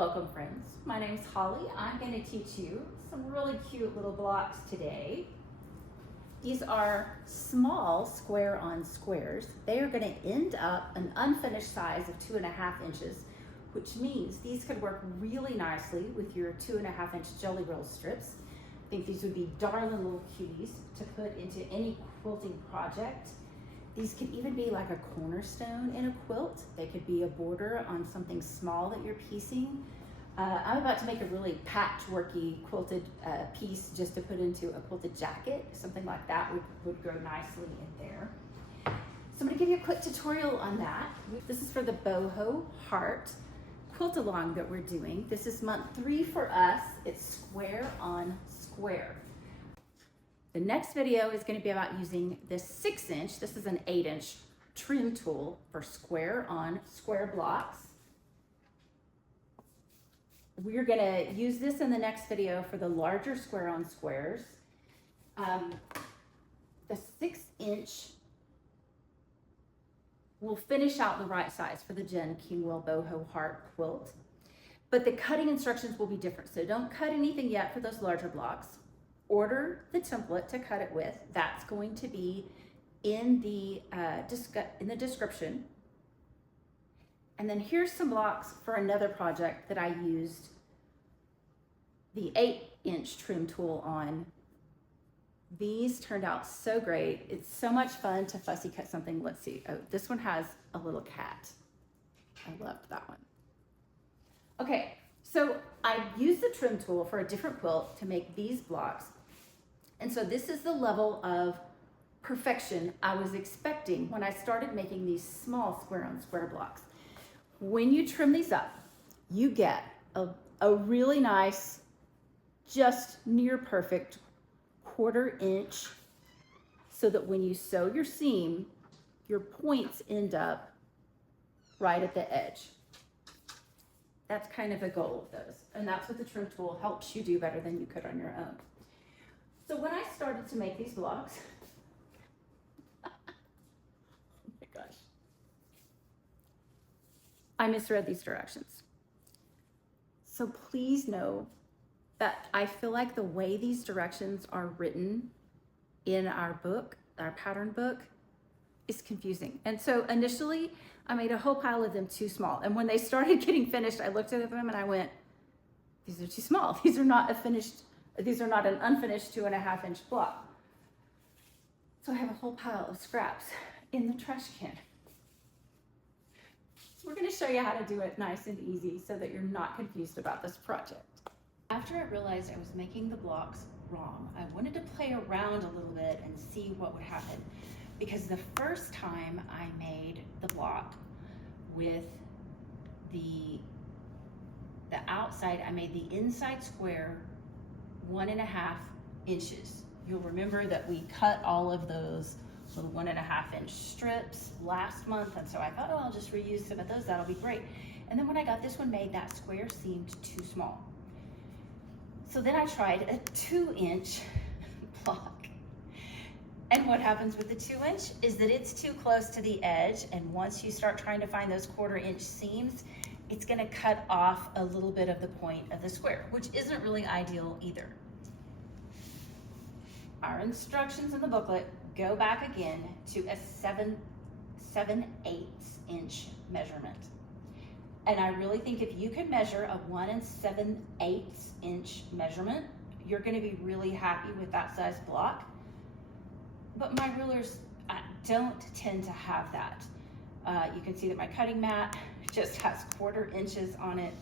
Welcome friends, my name is Holly. I'm going to teach you some really cute little blocks today. These are small square on squares. They are going to end up an unfinished size of 2.5 inches, which means these could work really nicely with your 2.5 inch jelly roll strips. I think these would be darling little cuties to put into any quilting project. These could even be like a cornerstone in a quilt. They could be a border on something small that you're piecing. I'm about to make a really patchworky quilted piece just to put into a quilted jacket. Something like that would go nicely in there. So I'm gonna give you a quick tutorial on that. This is for the Boho Heart quilt along that we're doing. This is month 3 for us. It's square on square. The next video is going to be about using this 6 inch, this is an 8 inch trim tool for square on square blocks. We're going to use this in the next video for the larger square on squares. The 6 inch will finish out the right size for the Kingwell Boho Heart quilt, but the cutting instructions will be different. So don't cut anything yet for those larger blocks. Order the template to cut it with. That's going to be in the description. And then here's some blocks for another project that I used the 8 inch trim tool on. These turned out so great. It's so much fun to fussy cut something. Let's see. Oh, this one has a little cat. I loved that one. Okay, so I used the trim tool for a different quilt to make these blocks. And so this is the level of perfection I was expecting when I started making these small square on square blocks. When you trim these up, you get a really nice, just near perfect 1/4 inch, so that when you sew your seam, your points end up right at the edge. That's kind of a goal of those. And that's what the trim tool helps you do better than you could on your own. So when I started to make these blocks, oh my gosh, I misread these directions. So please know that I feel like the way these directions are written in our book, our pattern book, is confusing. And so initially I made a whole pile of them too small. And when they started getting finished, I looked at them and I went, these are too small. These are not an unfinished 2.5 inch block. So I have a whole pile of scraps in the trash can. So we're gonna show you how to do it nice and easy so that you're not confused about this project. After I realized I was making the blocks wrong, I wanted to play around a little bit and see what would happen. Because the first time I made the block with the outside, I made the inside square 1.5 inches. You'll remember that we cut all of those little 1.5 inch strips last month, and so I thought, oh, I'll just reuse some of those, that'll be great. And then when I got this one made, that square seemed too small. So then I tried a 2 inch block. And what happens with the 2 inch is that it's too close to the edge, and once you start trying to find those 1/4 inch seams, it's gonna cut off a little bit of the point of the square, which isn't really ideal either. Our instructions in the booklet go back again to a 7/8 inch measurement. And I really think if you can measure a 1 7/8 inch measurement, you're gonna be really happy with that size block. But my rulers don't tend to have that. You can see that my cutting mat just has 1/4 inches on it.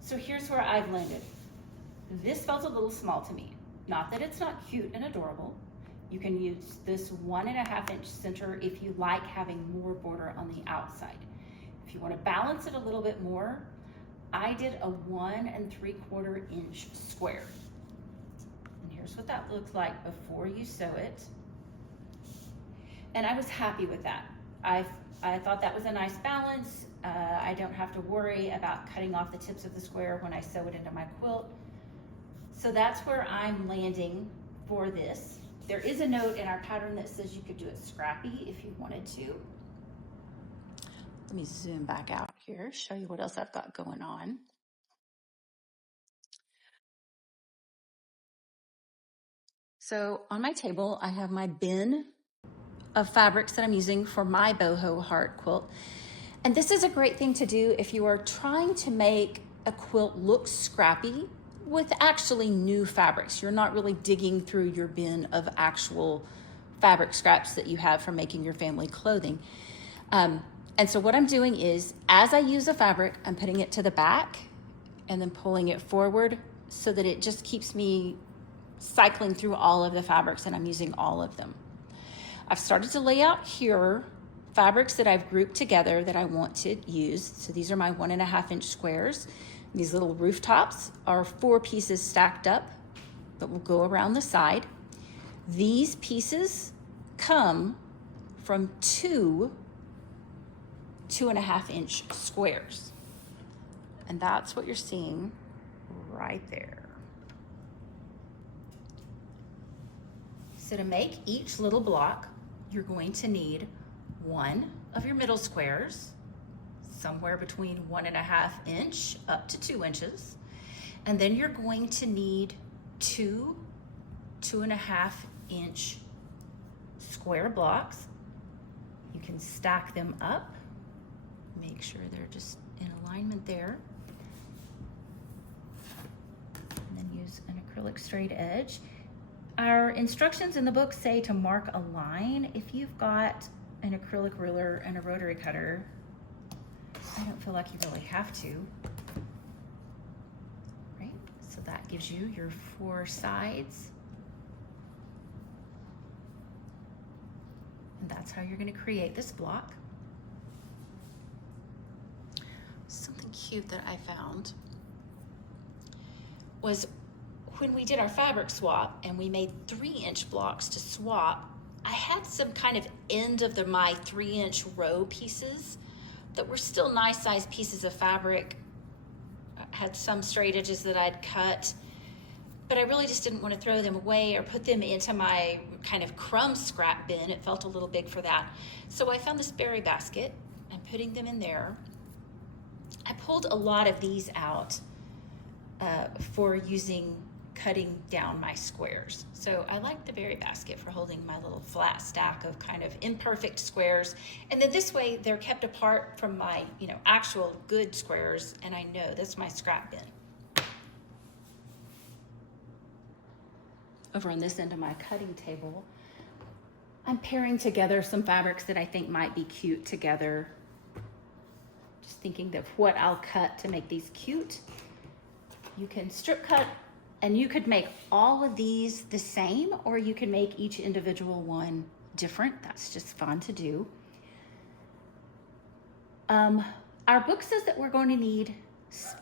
So here's where I've landed. This felt a little small to me. Not that it's not cute and adorable. You can use this 1.5 inch center if you like having more border on the outside. If you want to balance it a little bit more, I did a 1 3/4 inch square. And here's what that looks like before you sew it. And I was happy with that. I thought that was a nice balance. I don't have to worry about cutting off the tips of the square when I sew it into my quilt. So that's where I'm landing for this. There is a note in our pattern that says you could do it scrappy if you wanted to. Let me zoom back out here, show you what else I've got going on. So on my table, I have my bin of fabrics that I'm using for my boho heart quilt. And this is a great thing to do if you are trying to make a quilt look scrappy with actually new fabrics. You're not really digging through your bin of actual fabric scraps that you have from making your family clothing. And so what I'm doing is, as I use a fabric, I'm putting it to the back and then pulling it forward so that it just keeps me cycling through all of the fabrics and I'm using all of them. I've started to lay out here fabrics that I've grouped together that I want to use. So these are my 1.5 inch squares. These little rooftops are 4 pieces stacked up that will go around the side. These pieces come from 2.5 inch squares. And that's what you're seeing right there. So to make each little block, you're going to need one of your middle squares, somewhere between 1.5 inch up to 2 inches. And then you're going to need 2.5 inch square blocks. You can stack them up. Make sure they're just in alignment there. And then use an acrylic straight edge. Our instructions in the book say to mark a line. If you've got an acrylic ruler and a rotary cutter, I don't feel like you really have to. Right? So that gives you your 4 sides. And that's how you're going to create this block. Something cute that I found was when we did our fabric swap and we made 3-inch blocks to swap, I had some kind of end of my 3-inch row pieces that were still nice sized pieces of fabric. I had some straight edges that I'd cut, but I really just didn't want to throw them away or put them into my kind of crumb scrap bin. It felt a little big for that. So I found this berry basket and putting them in there. I pulled a lot of these out for cutting down my squares. So I like the berry basket for holding my little flat stack of kind of imperfect squares. And then this way they're kept apart from my, actual good squares. And I know that's my scrap bin. Over on this end of my cutting table, I'm pairing together some fabrics that I think might be cute together. Just thinking of what I'll cut to make these cute. You can strip cut and you could make all of these the same, or you can make each individual one different. That's just fun to do. Our book says that we're going to need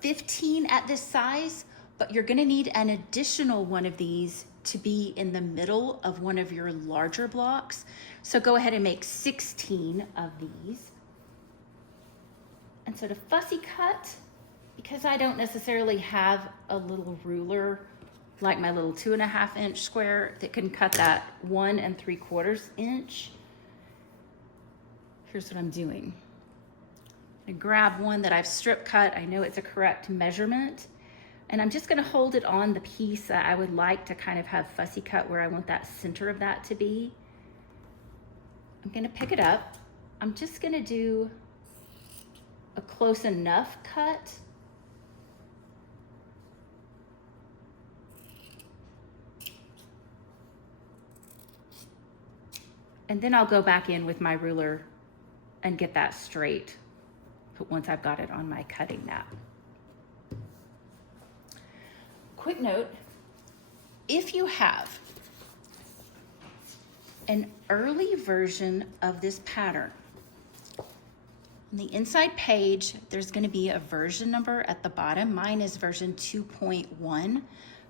15 at this size, but you're going to need an additional one of these to be in the middle of one of your larger blocks. So go ahead and make 16 of these. And so to fussy cut, because I don't necessarily have a little ruler like my little 2.5 inch square that can cut that 1 3/4 inch, here's what I'm doing. I grab one that I've strip cut. I know it's a correct measurement. And I'm just gonna hold it on the piece that I would like to kind of have fussy cut where I want that center of that to be. I'm gonna pick it up. I'm just gonna do a close enough cut. And then I'll go back in with my ruler and get that straight once I've got it on my cutting mat. Quick note, if you have an early version of this pattern, on the inside page, there's going to be a version number at the bottom. Mine is version 2.1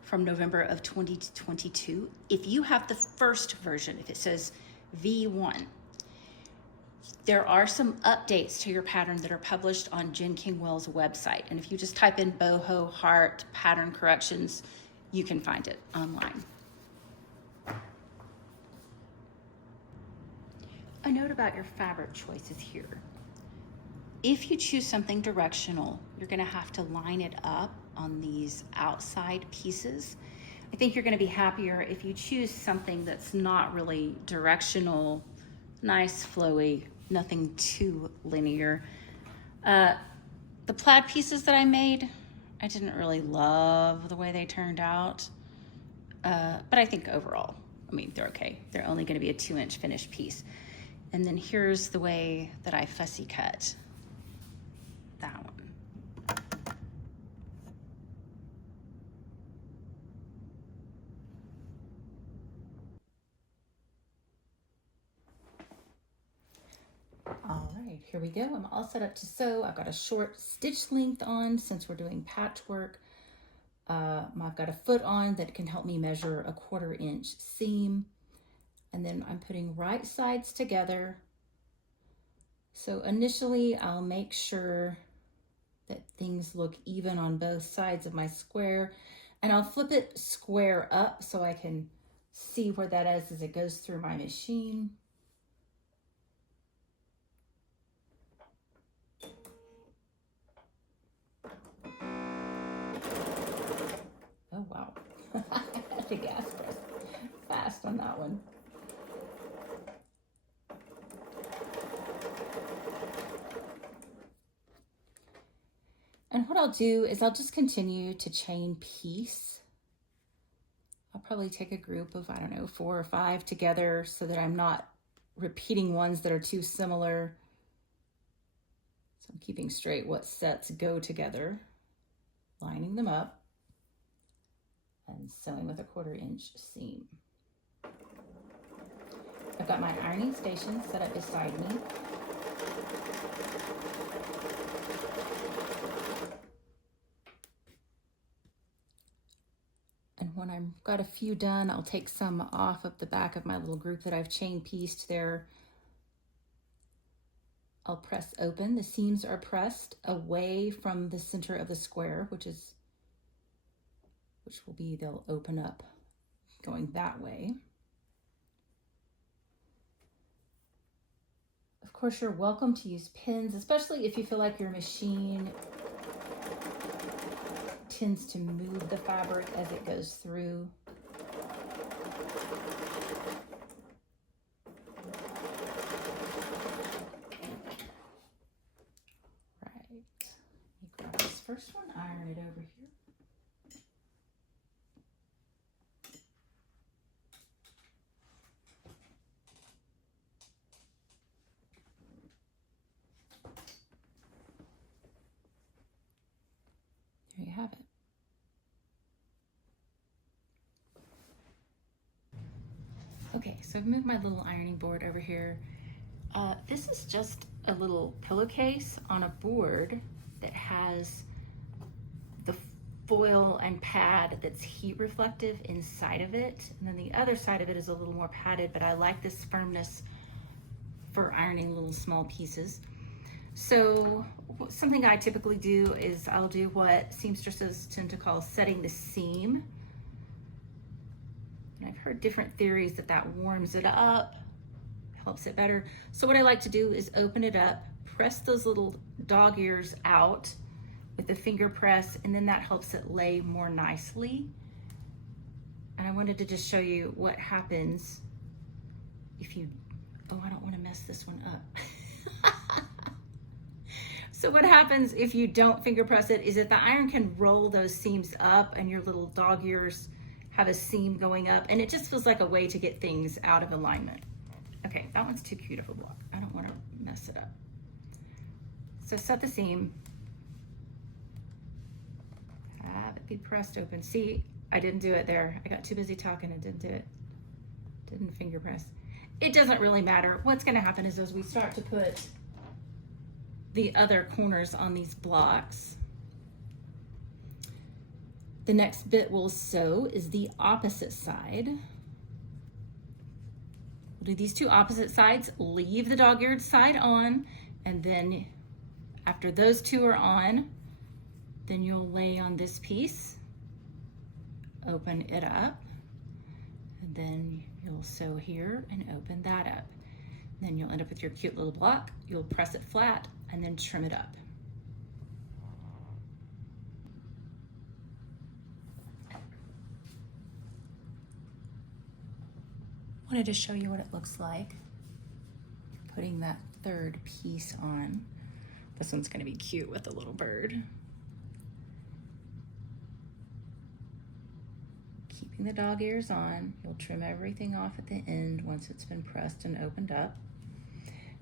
from November of 2022. If you have the first version, if it says V1, there are some updates to your pattern that are published on Jen Kingwell's website. And if you just type in boho heart pattern corrections, you can find it online. A note about your fabric choices here. if you choose something directional, you're gonna have to line it up on these outside pieces. I think you're gonna be happier if you choose something that's not really directional, nice, flowy, nothing too linear. The plaid pieces that I made, I didn't really love the way they turned out, but I think overall, I mean, they're okay. They're only gonna be a 2-inch finished piece. And then here's the way that I fussy cut that one. All right, here we go. I'm all set up to sew. I've got a short stitch length on since we're doing patchwork. I've got a foot on that can help me measure a 1/4 inch seam. And then I'm putting right sides together. So initially I'll make sure that things look even on both sides of my square, and I'll flip it square up so I can see where that is as it goes through my machine. Oh wow, I had to gas press fast on that one. And what I'll do is I'll just continue to chain piece. I'll probably take a group of, I don't know, 4 or 5 together so that I'm not repeating ones that are too similar. So I'm keeping straight what sets go together, lining them up, and sewing with a 1/4 inch seam. I've got my ironing station set up beside me. And when I've got a few done, I'll take some off of the back of my little group that I've chain pieced there. I'll press open. The seams are pressed away from the center of the square, which will be, they'll open up going that way. Of course, you're welcome to use pins, especially if you feel like your machine tends to move the fabric as it goes through. Right, let me grab this first one, iron it over here. There you have it. Okay, so I've moved my little ironing board over here. This is just a little pillowcase on a board that has the foil and pad that's heat reflective inside of it. And then the other side of it is a little more padded, but I like this firmness for ironing little small pieces. So something I typically do is I'll do what seamstresses tend to call setting the seam. And I've heard different theories that warms it up, helps it better. So what I like to do is open it up, press those little dog ears out with the finger press, and then that helps it lay more nicely. And I wanted to just show you what happens if you, oh, I don't want to mess this one up. So what happens if you don't finger press it is that the iron can roll those seams up and your little dog ears have a seam going up, and it just feels like a way to get things out of alignment. Okay, that one's too cute of a block. I don't want to mess it up. So set the seam. Have it be pressed open. See, I didn't do it there. I got too busy talking and didn't do it. Didn't finger press. It doesn't really matter. What's going to happen is as we start to put the other corners on these blocks, the next bit we'll sew is the opposite side. We'll do these two opposite sides, leave the dog-eared side on, and then after those two are on, then you'll lay on this piece, open it up, and then you'll sew here and open that up. Then you'll end up with your cute little block. You'll press it flat and then trim it up. Wanted to show you what it looks like putting that third piece on. This one's gonna be cute with the little bird. Keeping the dog ears on, you'll trim everything off at the end once it's been pressed and opened up.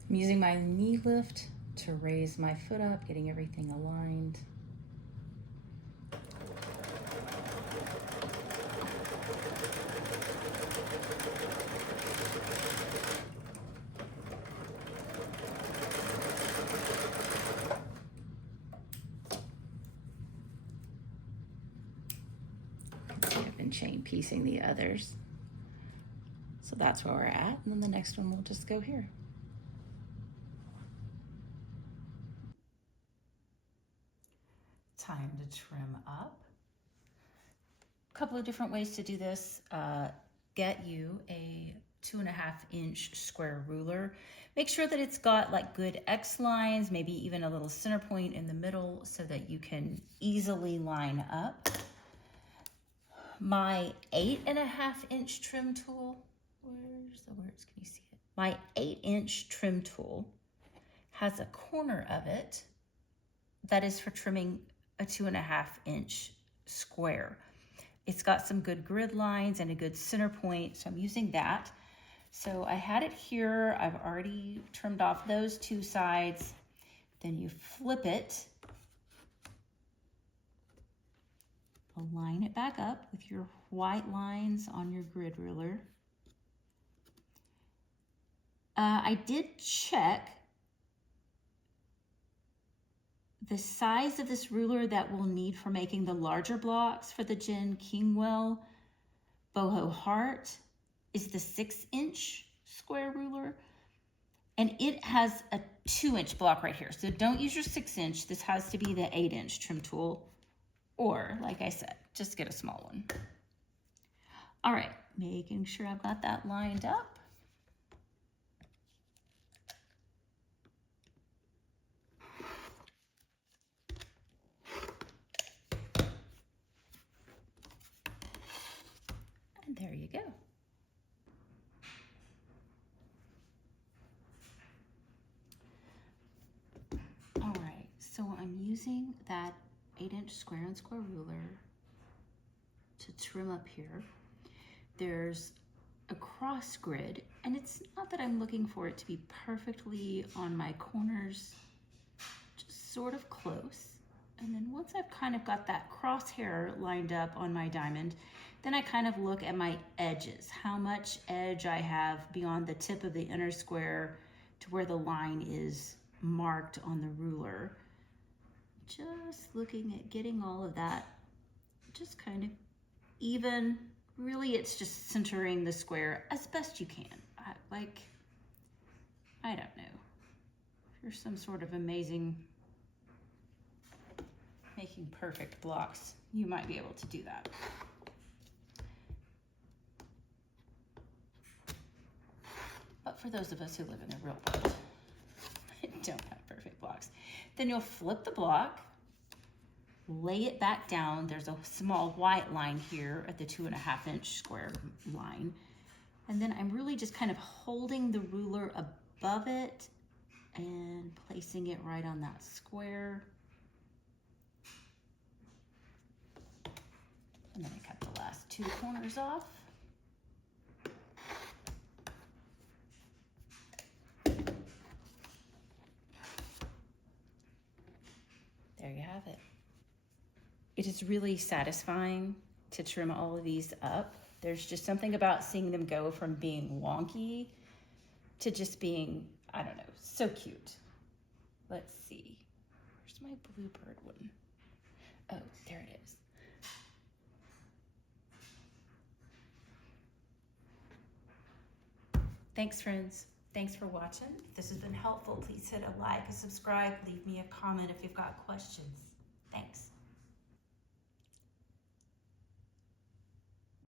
I'm using my knee lift to raise my foot up, getting everything aligned. I've been chain piecing the others. So that's where we're at, and then the next one will just go here. Time to trim up. A couple of different ways to do this. Get you a 2.5-inch square ruler. Make sure that it's got like good X lines, maybe even a little center point in the middle so that you can easily line up. My 8.5-inch trim tool, where's the words, can you see it? My 8-inch trim tool has a corner of it that is for trimming a 2.5-inch square. It's got some good grid lines and a good center point, so I'm using that. So I had it here, I've already trimmed off those two sides. Then you flip it, align it back up with your white lines on your grid ruler. I did check the size of this ruler that we'll need for making the larger blocks for the Kingwell Boho heart is the 6-inch square ruler, and it has a 2-inch block right here. So don't use your 6-inch. This has to be the 8-inch trim tool, or like I said, just get a small one. All right, making sure I've got that lined up. And there you go. All right, so I'm using that 8-inch square and square ruler to trim up here. There's a cross grid, and it's not that I'm looking for it to be perfectly on my corners, just sort of close. And then once I've kind of got that crosshair lined up on my diamond, then I kind of look at my edges, how much edge I have beyond the tip of the inner square to where the line is marked on the ruler. Just looking at getting all of that just kind of even. Really, it's just centering the square as best you can. I don't know. If you're some sort of amazing making perfect blocks, you might be able to do that. But for those of us who live in the real world and don't have perfect blocks, then you'll flip the block, lay it back down. There's a small white line here at the 2.5-inch square line. And then I'm really just kind of holding the ruler above it and placing it right on that square. And then I cut the last two corners off. There you have it. It is really satisfying to trim all of these up. There's just something about seeing them go from being wonky to just being, I don't know, so cute. Let's see. Where's my bluebird one? Oh, there it is. Thanks, friends. Thanks for watching. If this has been helpful, please hit a like, a subscribe, leave me a comment if you've got questions.